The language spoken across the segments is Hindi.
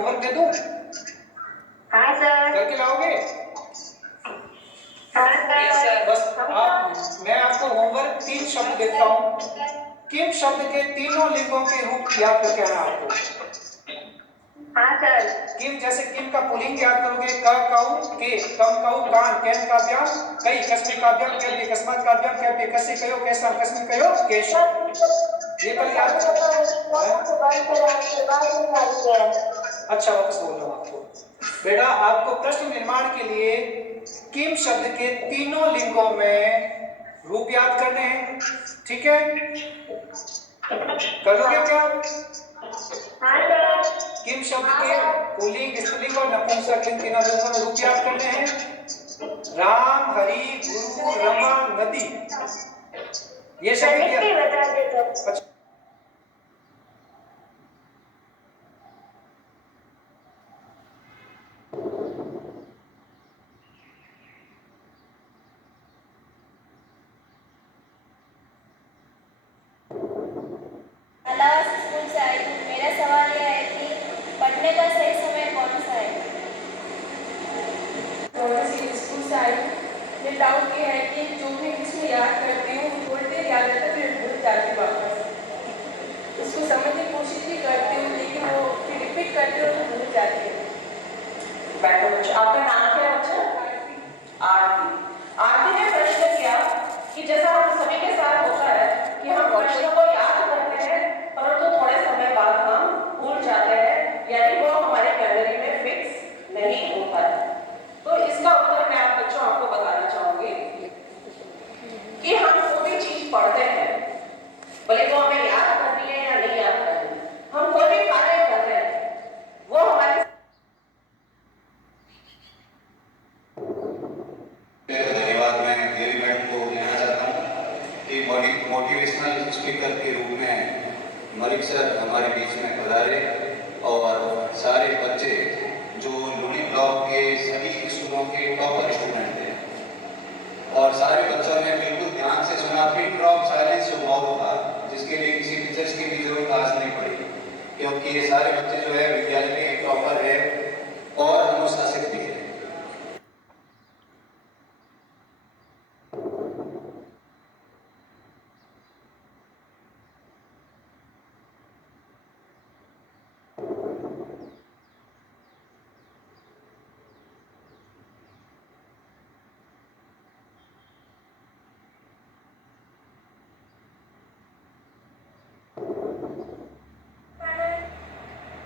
होमवर्क दे दूं? हाँ सर। करके लाओगे? हाँ सर। बस मैं आपको होमवर्क 3 शब्द देता हूँ। किम शब्द के तीनों लिंगों के रूप याद करके आना आपको। हाँ सर। किम, जैसे किम का पुल्लिंग याद करोगे, क काऊ के, कम काऊ कान, कैन काव्याम कई, कस्मे काव्याम कैप्य, कस्मात काव्याम कैप्य, कस्य कयो कैसाम, कस्मे कयो केश। ये कल याद। अच्छा, वापस बोल रहा हूँ आपको। बेटा, आपको प्रश्न निर्माण के लिए किम शब्द के तीनों लिंगों में रूप याद करने हैं, ठीक है? कर लोगे क्या? किम शब्द के पुल्लिंग, स्त्रीलिंग और नपुंसकलिंग तीनों लिंगों में रूप याद करने हैं। राम, हरि, गुरु, रमा, नदी, ये शब्द अच्छा। स्कूल से आई हूँ। मेरा सवाल यह है कि पढ़ने का सही समय कौन सा है? स्कूल से आई हूँ। मुझे डाउट ये है कि जो भी इसमें याद करती हूँ थोड़ी देर याद रहता है, फिर भूल जाती वापस। उसको समझने की कोशिश भी करती हूँ, लेकिन वो फिर रिपीट करती हूँ तो भूल जाती है। बैठो बच्चों, आपका नाम क्या है बच्चा? आरती। आरती ने प्रश्न किया कि जैसा हम सभी के साथ होता है कि हम प्रश्नों को याद करते हैं, परंतु थोड़े समय बाद हम भूल जाते हैं, यानी वो हमारे मेमोरी में फिक्स नहीं होता है। तो इसका उत्तर मैं आप बच्चों आपको बताना चाहूंगी कि हम कोई भी चीज पढ़ते हैं, भले वो हमें याद करनी है या नहीं याद करनी है, हम कोई भी कार्य कर रहे हैं, वो हमारे मोटिवेशनल स्पीकर के रूप में मलिक सर हमारे बीच में पधारे और सारे बच्चे जो लुणी ब्लॉक के सभी स्कूलों के टॉपर स्टूडेंट थे और सारे बच्चों ने बिल्कुल ध्यान से सुना। पिन ड्रॉप साइलेंस जो मौत था, जिसके लिए किसी टीचर्स की भी जरूरत आज नहीं पड़ी, क्योंकि ये सारे बच्चे जो है विद्यालय के टॉपर है और अनुशासित भी है।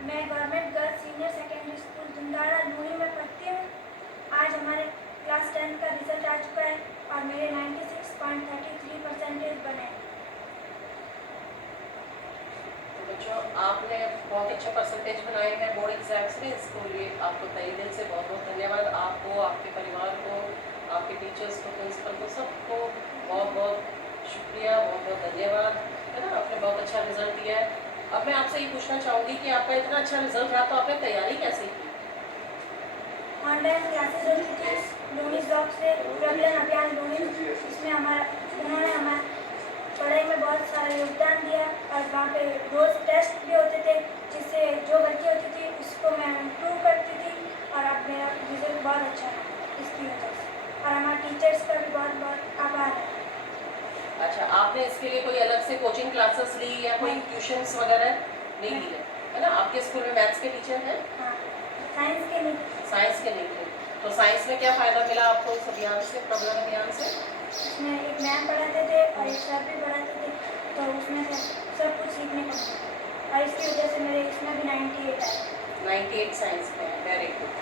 मैं government girls senior secondary school Dhundhara Luni में पढ़ती हूँ। आज हमारे क्लास 10 का रिजल्ट आ चुका है और मेरे 96.33% बने। तो बच्चों, आपने बहुत अच्छा परसेंटेज बनाए हैं बोर्ड एग्जाम्स में। इसके लिए आपको तहे दिल से बहुत बहुत धन्यवाद। आपको, आपके परिवार को, आपके टीचर्स को, प्रिंसिपल को, सबको बहुत बहुत शुक्रिया, बहुत बहुत धन्यवाद, है ना। आपने बहुत अच्छा रिजल्ट दिया है। अब मैं आपसे ये पूछना चाहूँगी कि आपका इतना अच्छा रिजल्ट रहा तो आपने तैयारी कैसे की? ऑनलाइन क्लासेस होती थी लूनी ब्लॉक से, प्रबलन अभियान लूनी, इसमें उन्होंने हमारा पढ़ाई में बहुत सारा योगदान दिया और वहाँ पे रोज़ टेस्ट भी होते थे, जिससे जो गलती होती थी उसको मैं इम्प्रूव करती थी और अब मेरा रिजल्ट बहुत अच्छा है इसकी वजह से। और हमारे टीचर्स का भी बहुत बहुत आभार है। अच्छा, आपने इसके लिए कोई अलग से कोचिंग क्लासेस ली या कोई ट्यूशन्स वगैरह नहीं ली है ना? आपके स्कूल में मैथ्स के टीचर हैं? हाँ, साइंस के नहीं। साइंस के नहीं थे। तो साइंस में क्या फ़ायदा मिला आपको इस अभियान से, प्रबलन अभियान से? उसमें एक मैम पढ़ाते थे और एक सर भी पढ़ाते थे, तो उसमें से सब कुछ सीखने को मिला और इसकी वजह से मेरे इसमें भी 98 आए। 98 साइंस में, वेरी गुड।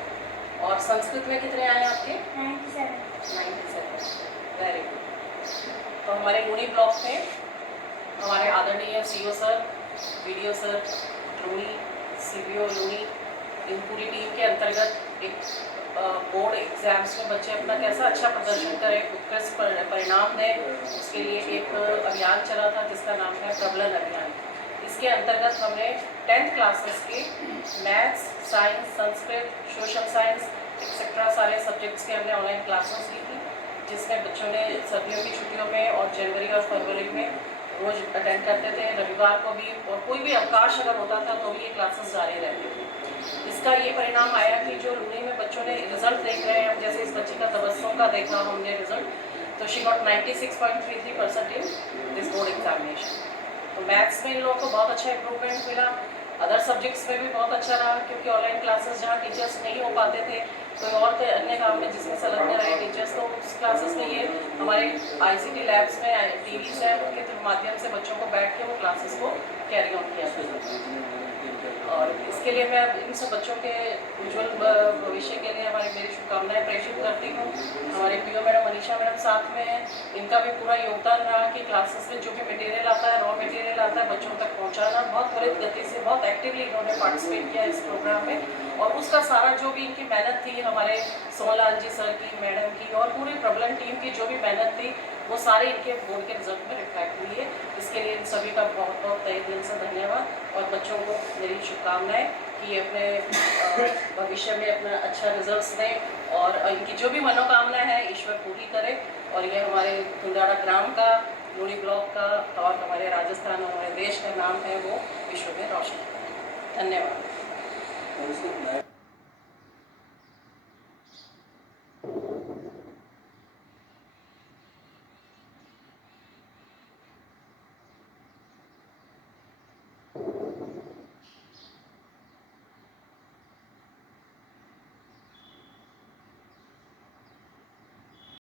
और संस्कृत में कितने आए आपके? 97। Very good. तो हमारे लूनी ब्लॉक में हमारे आदरणीय CO sir, video sir Luni, CBO Luni, इन पूरी टीम के अंतर्गत एक बोर्ड एग्जाम्स में बच्चे अपना कैसा अच्छा प्रदर्शन करें, उत्कृष्ट परिणाम दें, उसके लिए एक अभियान चला था जिसका नाम है प्रबलन अभियान। इसके अंतर्गत हमने 10th क्लासेस के maths, science, Sanskrit, social science etcetera सारे सब्जेक्ट्स के हमने ऑनलाइन क्लासेस ली थी, जिसमें बच्चों ने सर्दियों की छुट्टियों में और जनवरी और फरवरी में रोज़ अटेंड करते थे। रविवार को भी और कोई भी अवकाश अगर होता था तो भी ये क्लासेस जारी रहती थी। इसका ये परिणाम आया कि जो लूनी में बच्चों ने रिजल्ट देख रहे हैं हम, जैसे इस बच्ची का तबस्सुम का देखा हमने रिजल्ट, तो she got 96.33% in this board examination. तो मैथ्स में इन लोगों को बहुत अच्छा इंप्रूवमेंट मिला, अदर सब्जेक्ट्स में भी बहुत अच्छा रहा, क्योंकि ऑनलाइन क्लासेस जहाँ टीचर्स नहीं हो पाते थे, कोई और के अन्य काम में जिसमें संलग्न रहे टीचर्स, तो उस क्लासेस में ये हमारे ICT लैब्स में टीवीज हैं, उनके माध्यम से बच्चों को बैठ के वो क्लासेस को कैरी ऑन किया था। और इसके लिए मैं इन सब बच्चों के उज्जवल भविष्य के लिए मेरी शुभकामनाएं प्रेषित करती हूँ। हमारे PO मैडम मनीषा मैडम साथ में हैं, इनका भी पूरा योगदान रहा कि क्लासेस में जो भी मटेरियल आता है, रॉ मटेरियल आता है, बच्चों तक पहुँचाना। बहुत त्वरित गति से, बहुत एक्टिवली इन्होंने पार्टिसिपेट किया इस प्रोग्राम में, और उसका सारा जो भी इनकी मेहनत थी, हमारे सोमलाल जी सर की, मैडम की और पूरी प्रबलन टीम की जो भी मेहनत थी, वो सारे इनके बोर्ड के रिजल्ट में रिफ्लेक्ट हुई है। इसके लिए इन सभी का बहुत बहुत तहे दिल से धन्यवाद, और बच्चों को मेरी शुभकामनाएं कि अपने भविष्य में अपना अच्छा रिजल्ट्स दें और इनकी जो भी मनोकामना है ईश्वर पूरी करे, और ये हमारे धुंदाड़ा ग्राम का, लूनी ब्लॉक का और हमारे राजस्थान और हमारे देश का नाम है वो विश्व में रोशन करें। धन्यवाद।